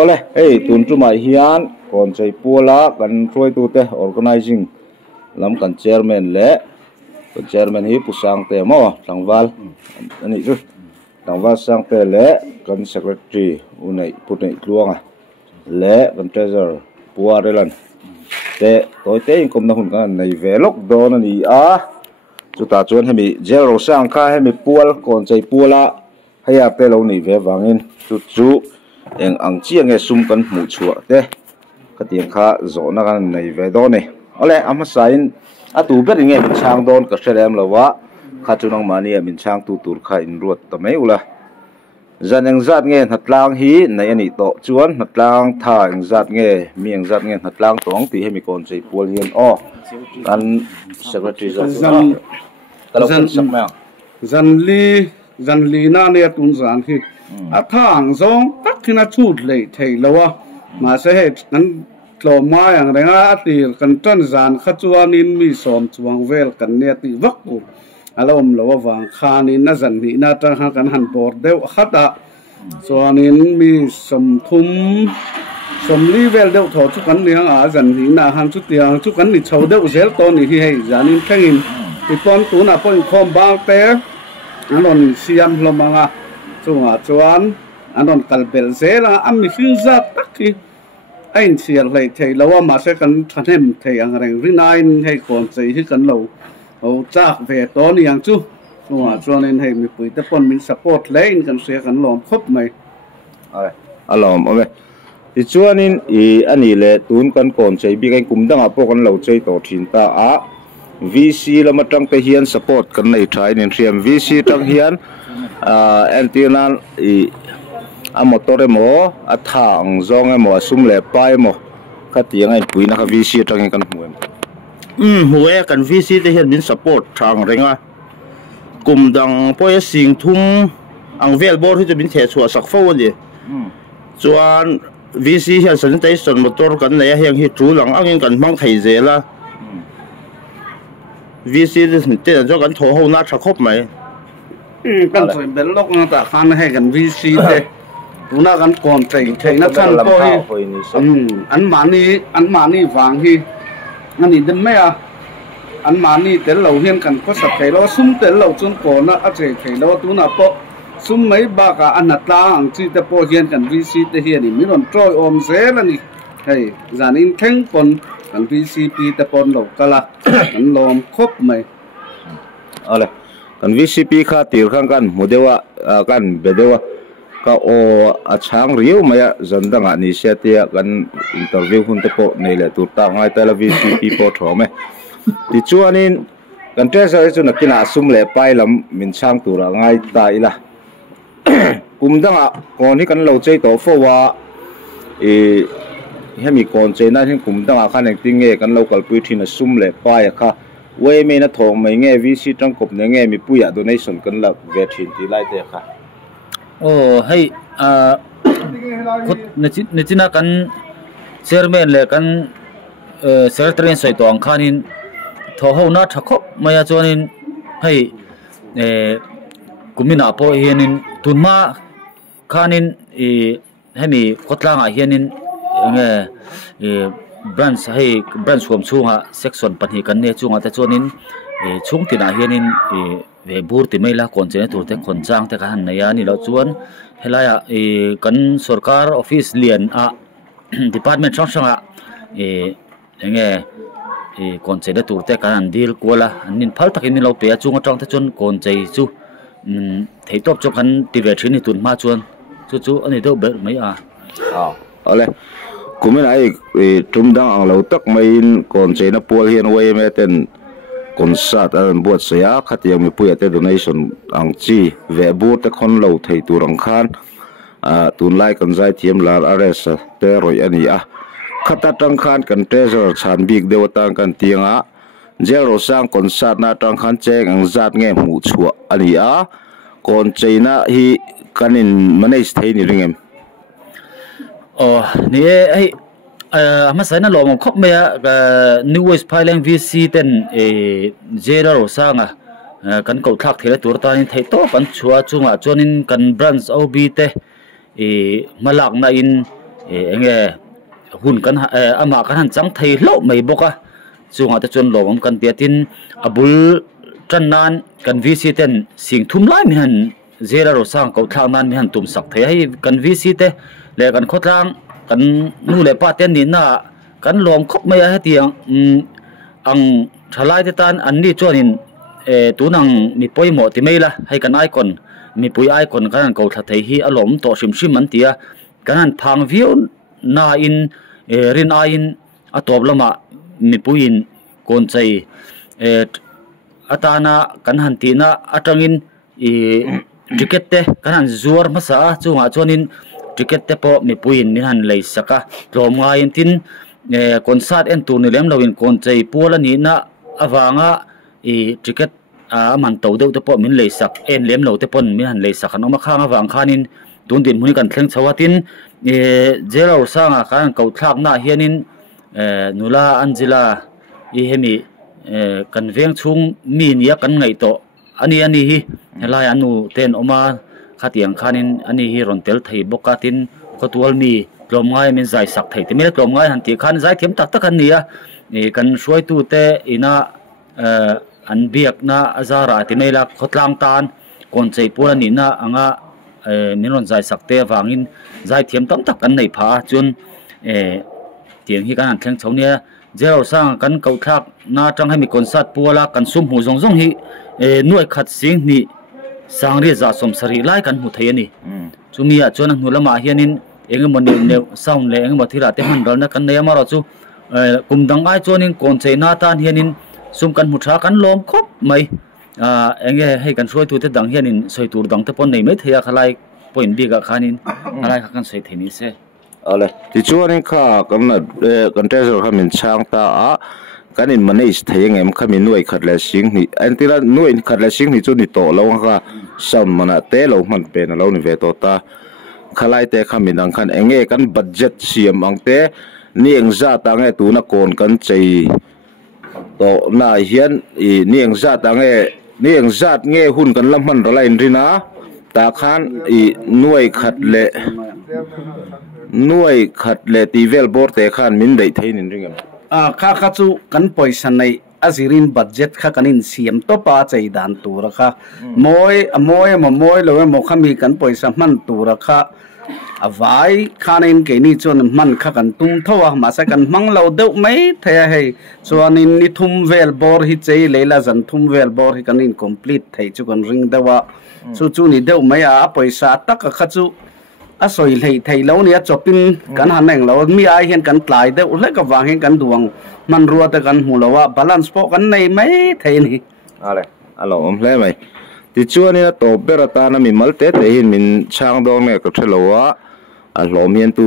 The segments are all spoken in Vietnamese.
ole hey tun chu mai hian kon chei pula kan roi tu te organizing lam kan chairman le kan chairman hi pusang te mo tangwal ani chu tangwal sang te le kan secretary unai putai tluanga le kan treasurer puarelan te toy te in kom na hun kan nei velok don ani a chu ta chuan hemi zero sang kha hemi pual kon chei pula haya te lo ni ve wangin chu eng ang chiang e sum kan hmu chua te ka tiang kha zo na kan nei ve do ne ole ama sain a tu ber nge min chang don ka serem lawa kha chunang mani min chang tu tur kha in ruat ta mai ula zan eng zat nge hatlang hi nei ani to chuan hatlang tha eng zat nge mi eng zat nge hatlang tong ti hemi kon chei pol hian o kan secretary zan kalon sakma zan li na ne tun zan hi a thang zong tak thina chut le thei lawa ma se he kan tlo ma yang renga atir kan tan zan kha chuanin mi som chuang vel kan ne ti vak ku alom lawa wang khanin na zan ni na ta kan han bor deu khata chuanin mi som thum som li vel deu tho chu kan niang a zan ni na han chu tiang chu kan ni chho deu zel to ni hi hei zanin thengin ti pon tu na pon khom bang te anon siam lomanga chunga chuan anon kalbel zela ammi finza takhi ain sial hlei thei lawa ma se kan thanem thei ang reng rinain hei kon chei hi kan lo o chak ve to ni ang chu chunga chuan in hei mi pui te pon min support lein kan se kan lom khop mai alom ome ti chuanin I ani le tun kan kon chei bi kan kumdanga po kan lo chei to thin ta a VC lama tang te hian support kan nei thai nin riam VC tang hian antina a motore mo a thang zong mo sum le pai mo ka tiang ai puina ka VC tang kan hmuem huwe kan VC te hian min support thang renga kumdang poe sing thum ang vel bor hi chu bin the chua sak fo ni chuan VC hian sanitation motor kan nei hiang hi chu lang angin kan mang thei zela VC te cho kan tho ho na tha khop mai kan thoi bel lok na ta khan he kan VC te tuna kan kon thei na chan po hi an mani wang hi ani dem me a an mani tel lo hian kan ko sa thei lo sum tel lo chun ko na a che thei lo tuna po sum mai ba ka an atla ang chi te po hian kan VC te hian ni mi ron troi om zel ani hei zanin theng pon kan VCP te pon lo kala kan lom khop mai ale kan VCP kha tir khang kan modewa kan bedewa ka o achang riu maya zandanga ni setia kan interview hun te po nei le tur ta ngai ta la VCP po thome ti chuanin kan treasury chu nakina sum le pai lam min chang tura ngai ta ila kumdanga kon hi kan lo chei to fo wa hemi kon chena hin kumdanga khan eng tinge kan local pui thina sum le pai kha we me na thong mai nge VC tang kop ne nge mi puya donation kan la ve thin ti lai te kha hei khut nechina kan chairman le kan secretary soi tong khanin tho ho na thakop maya chonin hei kumina po hianin tunma khanin hemi khotlanga hianin nge branch hei branch hom chunga section panhi kan ne chunga te chonin chung tina hianin ve bur ti maila kon chene tur te khon chang te kan na ya ni lo chuan helaya kan sarkar office lian a department chang changa nge kon chene tur te kan deal kola anin phal takin ni lo pe chunga chang te chon kon chei chu thei top chok kan ti ve thini tun ma chuan chu ani do ber mai a ole kumen ai tumdang ang lo tak main kon chena pol hian way me ten konsat an buat saya khatiang mi puya te donation ang chi ve bu te khon lo thei turang khan tun lai kan zai thiam lar ares te roi ani a khata tang khan kan treasure chan big dewatang kan tianga zero sang konsat na tang khan cheng ang zat nge mu chua ani a kon chena hi kanin manage thei ni ringem ni ai ama sai na lo mom khop me new west phailang VC ten zero sanga kan ko thak thela tur ta ni thei to kan chua chunga chonin kan branch OB te malak na in enge hun kan ama kan han chang thei lo mai boka chunga te chon lom kan piatin abul nan kan vc ten sing thum lai mi han zera ro sang ko thang nan mi han tum sak thei hai kan vc te le kan khotlang kan nu le pa ten ni na kan lom khop mai ha tiang ang thalai te tan an ni chonin tunang mi poimo ti meila hai kan icon mi pui icon kan ko tha thei hi alom to sim sim an tia kan phang view na in rin a in atop lama mi puin kon chei atana kan han tina atangin ticket te kan zuar masa chunga chonin ticket te po mi puin mi han lei saka rom nga in tin concert en tu ni lem lawin kon chei pola ni na awanga ticket man to deuh te po min lei sak en lem lo te pon min han lei sak anoma khanga wang khanin tun din huni kan thleng chawatin zero sanga kan ko thlak na hianin nula anjila hemi kan veng chung mi nia kan ngai to ani hi helai anu ten oma khatiang khanin ani hi rontel thei bokatin khotwal mi klom ngai min zai sak thei te me klom ngai han ti khan zai them tak tak an nia kan suai tu te ina an biak na azara ti mela khotlang tan kon chei pura ni na anga minon zai sakte wangin zai thiam tam tak kan nei pha chun tiang hi kan an thleng chhonia zero sang kan kau thak na tang hai mi concert pula kan sum hu zong zong hi nuai khat sing ni sangri za som sari lai kan hu thei ani chumia chona nulama hianin engemoni ne sound le engemothira te han dal na kan nei amaro chu kumdang ai chonin kon chei na tan hianin sum kan muthra kan lom khop mai enge hei kan soi tu te dang hianin soi tur dang te pon nei mai theya khalai point bi ga khanin alai kan soi theni se ale ti chuanin kha kan treasure khamin chang ta a kanin manage theyeng em khamin nuai khat la sing ni antira nuai khat la sing ni chu ni to lo kha sam mana te lo man pe na lo ni ve to ta khalai te khamin ang khan enge kan budget siam ang te ni engza ta nge tu na kon kan chei to na hian ni engza nge hun kan lam man rala in rina ta khan nuai khat le ti vel bor te khan min dei thein in ringam kha chu kan poison nei azirin budget kha kanin siam to pa chei dan tur kha moi lo mo khami kan poisa man tur kha avai khanin ke ni chon man kha kan tum thowa ma sa kan mang lo deuh mai thaya hei chuanin ni thum vel bor hi chei leila zan thum vel bor hi kanin complete thei chu kan ring dawa chu ni deuh mai a poisa tak kha chu a soi lei thei lo ni a chopin kan haneng lo mi ai hian kan tlai deuh le ka wang hian kan duang man ruwa ta kan hu lowa balance po kan nei mai thei ni ale alo hle mai ti chuani na to berata na mi malte te hin min chang dong ne ka thelowa a hlom hian tu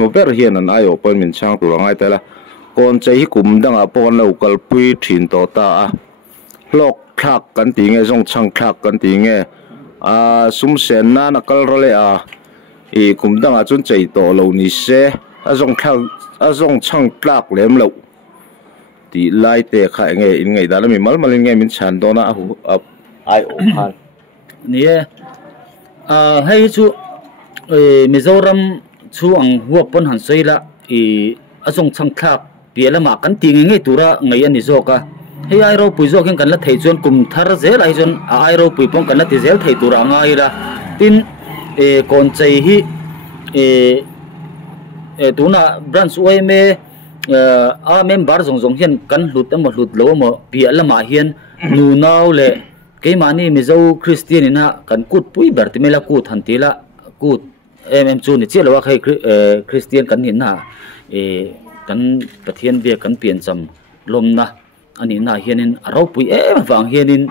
mo ber hian an ai open min chang tu rangai tela kon chei kum danga pon lo kal pui thin to ta a lok thak kan ti nge jong chang thak kan ti nge sum sen na kal role a kum danga chun chei to lo ni se a jong chang plak lem lo ti lai te kha nge in ngai da mi mal nge min chan do na ai o khan nie hei chu Mizoram chu ang huak pon han soila azong chang thak pialama kan ti nge tura ngai ani zoka hei ai ro pui zokin kan la thei chon kum thar zel ai chon ai ro pui pon kan la ti zel thei tura ngai ra tin kon chei hi tuna branch oi me a member zong hian kan hlut lo mo pialama hian nu naw le ke mani mizo christian ina kan kut pui berti mela kut hantila kut em chu ni chelo wa khai christian kan hin na kan pathian bia kan pian cham lomna ani na hianin aro pui wang hianin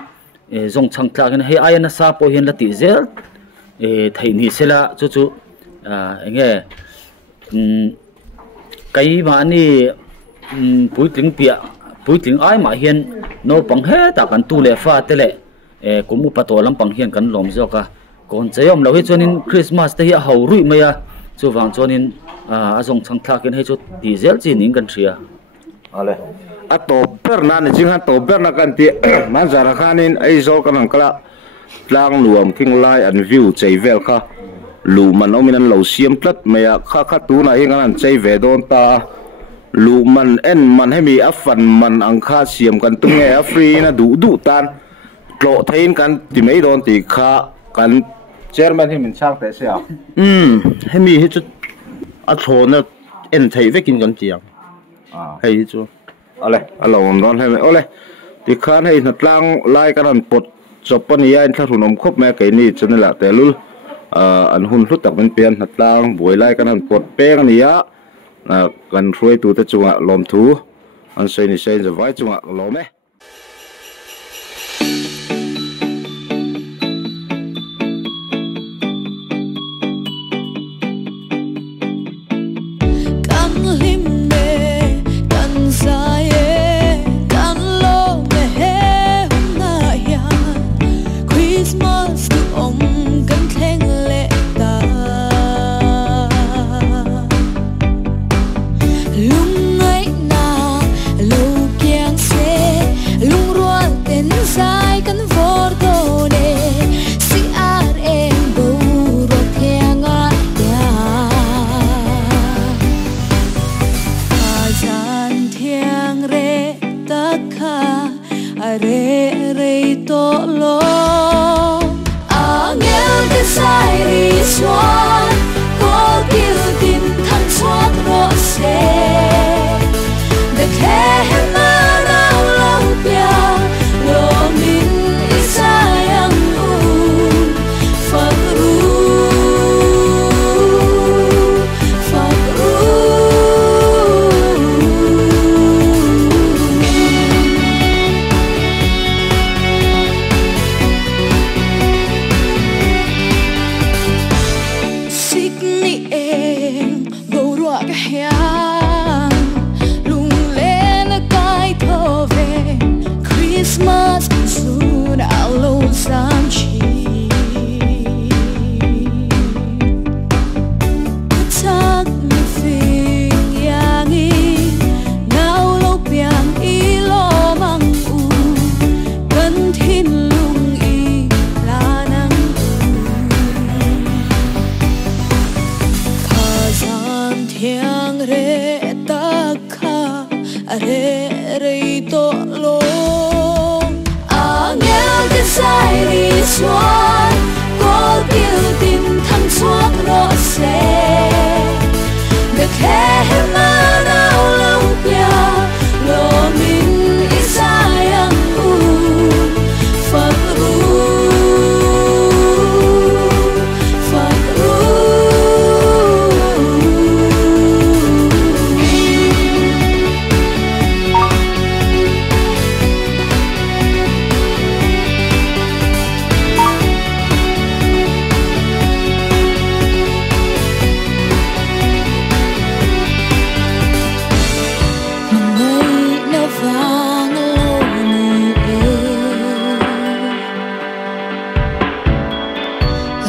zong chang tla kan he ayana sa po hian la ti zel thei ni sela chu enge kai mani puitling ai ma hian no pang he ta kan tu le fa te le kumu patolam pang hian kan lom zoka kon chayom lo hi chonin Christmas te hi ho rui maya chu wang chonin azong chang thlakin he chu diesel chi ning kan thria ale a to per na ni jing han to per na kan ti man zara khanin ai zo kan kala tlang nuam king lai an view chei vel kha lu man omin an lo siam tlat maya kha tu na hi an chei ve don ta lu man en man hemi afan man angkha siam kan tu nge a free na du tan tlo thein kan ti mei don ti kha kan chairman hi min chang te sia hemi hi chu a thona en thei vekin kan tiang hei chu ale alo om don hemi ole ti khan hei na tlang lai kan an pot chopania in tharun om khop me ke ni chanela telul an hun hlut tak men pian na tlang buai lai kan an pot peng ania kan ruai tu te chunga lom thu an sei ni sei za vai chunga lom e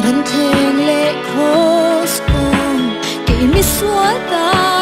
Ranteng le cross on, give me swata.